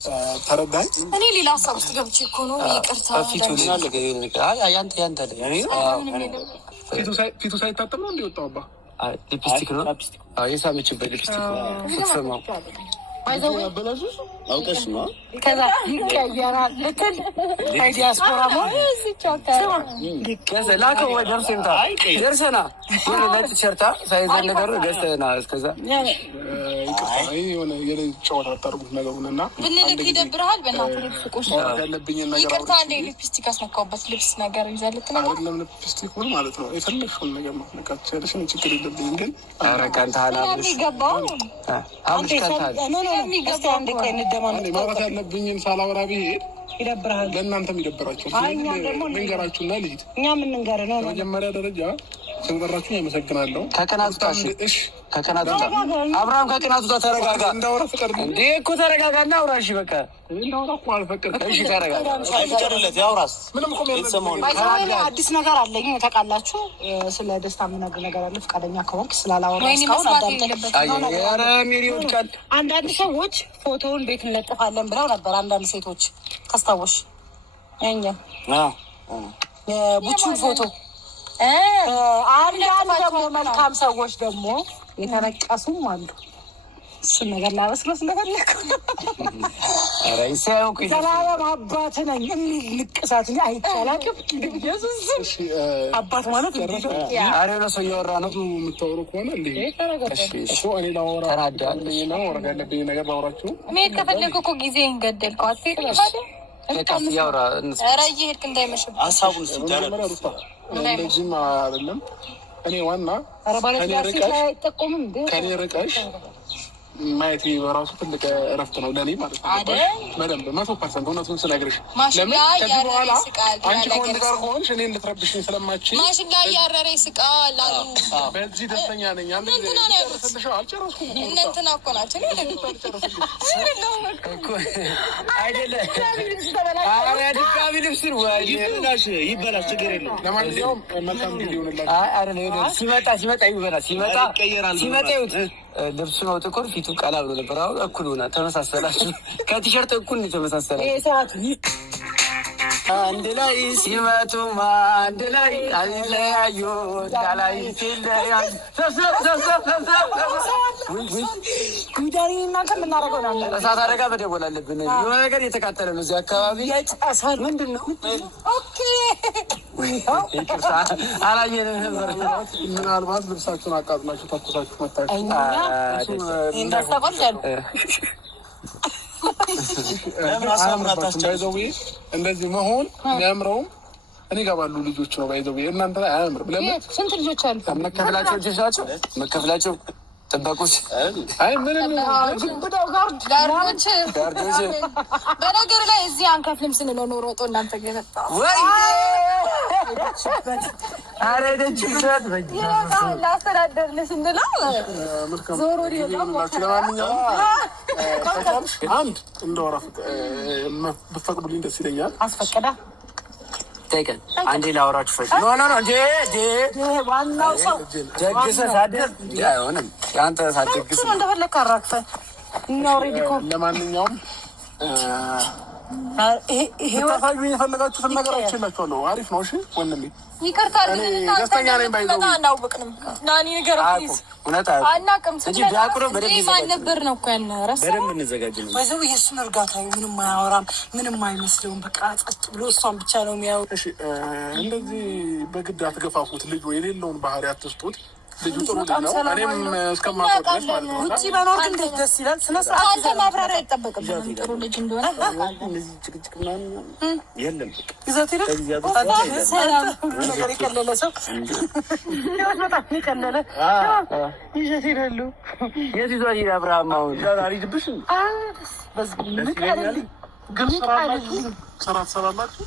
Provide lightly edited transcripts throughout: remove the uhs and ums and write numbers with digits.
ተረዳኝ። እኔ ሌላ ሀሳብ ውስጥ ገብቼ እኮ ነው። ይቅርታ ፊቱ ሳይታጠብ ነው እንዲወጣው አባ ሊፕስቲክ ነው የሳመችበት ሊፕስቲክ ነው ስትሰማው አውቀሽ ነው ከዛ ይቀየራል። ዲያስፖራ ላከው ደርሰንታ ደርሰና ነጭ ሸርታ ሳይዘን ነገሩ ገዝተና እስከዛ የሆነ ጨዋታ አታርጉት ነገሩን እና ብንልክ ይደብርሃል። በእናትህ ልብስቆሽ ይቅርታ እንደ ሊፕስቲክ አስነካውበት ልብስ ነገር ይዛልት ነው አይደለም ሊፕስቲክ ሆኖ ማለት ነው። የፈለግሽውን ነገር ማስነካት ትችያለሽ። ችግር የለብኝም ግን ረቀንታላ የሚገባው ማውራት ያለብኝን ሳላወራ ብሄድ ይደብርሃል። ለእናንተም ይደብራቸው። ልንገራችሁና ልሂድ። እኛ የምንንገር ነው። በመጀመሪያ ደረጃ ስንጠራችሁ ያመሰግናለሁ። ከቀናቱ አብርሃም ከቀናቱ ተረጋጋ። እንዳወራ ፍቅር እንዴ እኮ ተረጋጋ እና አውራ። እሺ በቃ እንዳወራ እኮ አልፈቀድኩም። እሺ ተረጋጋ። ምንም እኮ አዲስ ነገር አለኝ ታውቃላችሁ። ስለ ደስታ የምነግር ነገር አለ። ፈቃደኛ ከሆንክ ስላላወራ እስካሁን አንዳንድ ሰዎች ፎቶውን ቤት እንለጥፋለን ብለው ነበር። አንዳንድ ሴቶች ታስታውሽ? ያኛ የቡቹን ፎቶ አንዳንድ ደግሞ መልካም ሰዎች ደግሞ የተነቀሱም አሉ። እሱን ነገር ላበስሎ ስለፈለግ ሰላም አባት ነኝ የሚል ንቅሳት አይቻላቅም። አባት ማለት አሬ ነው ሰው እያወራ ነው የምታወሩ ከሆነ እኔ ላወራ ወረድ ያለብኝ ነገር ባወራችሁ መሄድ ከፈለግ እኮ ጊዜህን ገደልከው። ያውራ እየሄድክ እንዳይመሽብ ሀሳቡን እንደዚህም አይደለም። እኔ ዋና ከኔ ርቀሽ ማየት በራሱ ትልቅ እረፍት ነው ለእኔ ማለት ነው። በደንብ 100% እውነቱን ስነግርሽ ለምን ከዚህ በኋላ አንቺ ከወንድ ጋር ከሆንሽ እኔ እንድትረብሽኝ ስለማችል ማሽላ እያረረ ይስቃል አሉ። በዚህ ደስተኛ ነኝ። አንድ ጊዜ አልጨረስኩም። እንትና እኮ ናቸው አይደለም ድጋሚ ልብስ ይበላሽ ችግር የለም። ለማንኛውም መልካም ጊዜ ይሆንላችሁ። ሲመጣ ይበላል። ሲመጣ ይሁት ልብሱ ነው ጥቁር፣ ፊቱ ቀላ ብሎ ነበር። አሁን እኩል ሆነ፣ ተመሳሰላችሁ። ከቲሸርት እኩል ነው ተመሳሰላችሁ። አንድ ላይ ሲመጡ አንድ ላይ አይለያዩ ዳላይ ሲለያዩ ጉዳሪ እናንተ የምናደርገው ነው። እሳት አደጋ መደወል አለብን። የሆነ ነገር እየተቃጠለ ነው እዚህ አካባቢ። ያጫሳል። ምንድን ነው? ኦኬ አላየንም ነበር። ምናልባት ልብሳችሁን አቃጥላችሁ ተኩሳችሁ መታችሁ እንዳስተቆልቻሉ ባይዘዌ እንደዚህ መሆን የሚያምረውም እኔ ጋር ባሉ ልጆች ነው። ባይዘዌ እናንተ ላይ አያምርም። ለምን? ስንት ልጆች አሉ? መከፍላቸው ልጆች ናቸው። መከፍላቸው ጥበቆች ምንም ጋርዶች። በነገር ላይ እዚህ አንከፍልም ስንለው ኖሮ ጦ እናንተ ገነጣ ላስተዳደርን ስንለው ዞሮ ለማንኛውም አንድ እንደወራ ብትፈቅዱልኝ ደስ ይለኛል። አስፈቀዳ ጠይቀን አንዴ ላወራችሁ ፈ ዋናው ሰው ደግሰህ ሳደር አይሆንም። የአንተ ሳትደግስ እንደፈለግ አራክፈን ለማንኛውም ታሳዩ የፈለጋችሁትን ነገር አይችላችኋለሁ። አሪፍ ነው። እሺ ወንድሜ ይቅርታ ደስተኛ ነኝ። ባይዘው አናውቅንም ናኒ ነገር አናውቅም ማን ነበር ነው እኮ ያለ ረሳ በደንብ እንዘጋጅ ነው። ባይዘው የእሱን እርጋታ ምንም አያወራም፣ ምንም አይመስለውም። በቃ ጸጥ ብሎ እሷን ብቻ ነው የሚያው። እሺ እንደዚህ በግድ አትገፋፉት። ልጅ የሌለውን ባህሪ አትስጡት። ልጁ ጥሩ ልጅ ነው። እኔም እስከማውቀው ድረስ ማለት ነው። ውጪ በኖር ግን ደስ ይላል። ስነ ስርዓት አንተ ማብራሪያ አይጠበቅብህም። ጥሩ ልጅ እንደሆነ እነዚህ ጭቅጭቅ ምናምን የለም። ይዘት ሰላም ነገር የቀለለ ሰው ህይወት በጣም የቀለለ ይዘት ይላሉ። የት ይዟል ይሄ አብርሃም? አሁን አልሄድብሽም። ግን ስራ ትሰራላችሁ።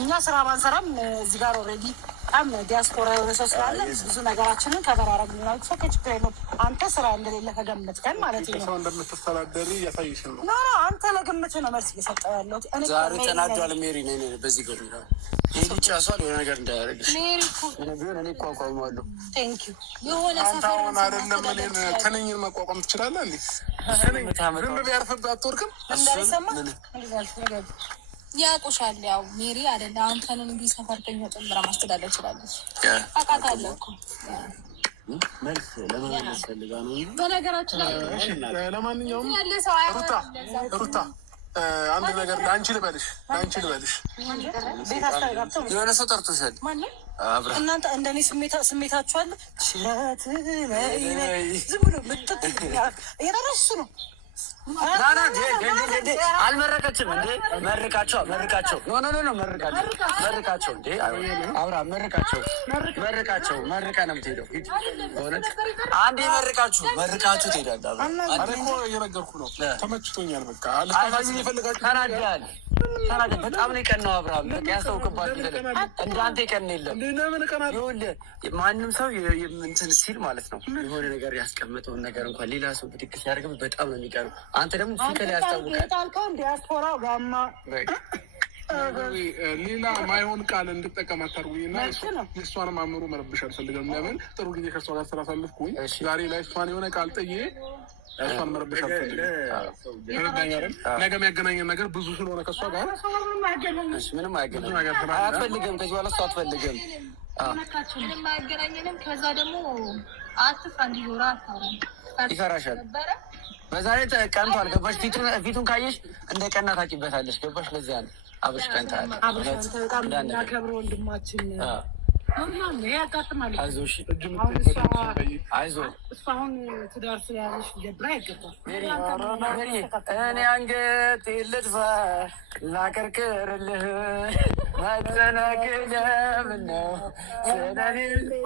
እኛ ስራ ባንሰራም እዚህ ጋር ኦልሬዲ በጣም ዲያስፖራ የሆነ ሰው ስላለ ብዙ ነገራችንን ከተራረግ ምናምን ሰው ከችግር የለውም። አንተ ስራ እንደሌለ ከገመትከን ማለት ነው። ሰው እንደምትስተዳደሪ እያሳየሽን ነው። አንተ ለግምትህ ነው መልስ እየሰጠሁ ያለሁት። ዛሬ ተናዷል ሜሪ ነኝ በዚህ ገር ብቻ እሷን የሆነ ነገር እንዳያደርግሽ ቢሆን እኔ እቋቋመዋለሁ። አንተ አይደለም እኔን ትንኝን መቋቋም ትችላለህ እንዴ? ዝም ቢያርፍብህ አትወርቅም? ያውቁሻል። ያው ሜሪ አይደለ አንተንም እንዲህ ሰፈርተኛ ጭምራ ማስተዳደር ትችላለች። አውቃታለሁ እኮ መልስ ለማለት ፈልጋ ነው። በነገራችን ላይ ለማንኛውም ሩታ አንድ ነገር ለአንቺ ልበልሽ የሆነ ሰው ጠርቶሻል። እናንተ እንደኔ ስሜታችኋል ዝም ብሎ ምጥጥ እየጠራሽ እሱ ነው። አልመረቀችም እንዴ? መርቃቸው ኖ መርቃቸው እንዴ? አብርሃም መርቃቸው መርቀህ ነው የምትሄደው። በእውነት አንዴ መርቃችሁ ትሄዳለህ። እኮ እየነገርኩህ ነው። ተመችቶኛል። በቃ ተናድሃል። በጣም ነው የቀናው አብርሃም። በቃ ያስታውቅባችሁ። እንዳንተ የቀና የለም። ይኸውልህ ማንም ሰው እንትን ሲል ማለት ነው የሆነ ነገር ያስቀመጠውን ነገር እንኳን ሌላ ሰው ብድግ ሲያደርግበት በጣም ነው የሚቀረው። አንተ ደግሞ ፊት ላይ ያስታውቃል። ዲያስፖራ ጋማ ሌላ ማይሆን ቃል እንድጠቀም አታርጉኝ እና የእሷንም አእምሮ መረብሽ አልፈልግም። ለምን ጥሩ ጊዜ ከእሷ ጋር ስላሳለፍኩኝ ዛሬ ላይ እሷን የሆነ ቃል ጥዬ እሷን መረብሽ አልፈልግም። ነገ የሚያገናኘን ነገር ብዙ ስለሆነ ከእሷ ጋር ምንም አያገናኝም። ከዚህ በኋላ እሷ አትፈልግም። ምንም አያገናኘንም። ከዛ ደግሞ አትፍራ፣ እንዲዞራ ይፈራሻል። በዛ ላይ ቀንቷል። ገባሽ? ፊቱን ካየሽ እንደ ቀና ታውቂበታለሽ። ገባሽ? ለዚያ ነው አብርሽ ቀንታል። ከብሮ ወንድማችን ያጋጥማል። አይዞሽ እሷ አሁን ትዳር ስለያዘሽ ጀብራ ይገባል። እኔ አንገት ልድፋ ላቀርቅርልህ መጨነቅ ለምን ነው?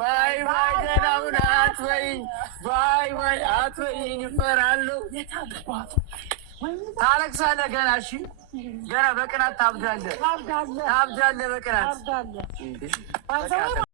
ባይ ደህናውን አትበይኝ፣ ባይ አትበይኝ፣ እፈራለሁ። ታለቅሳለህ ገና። እሺ ገና በቅናት ታብዳለህ በቅናት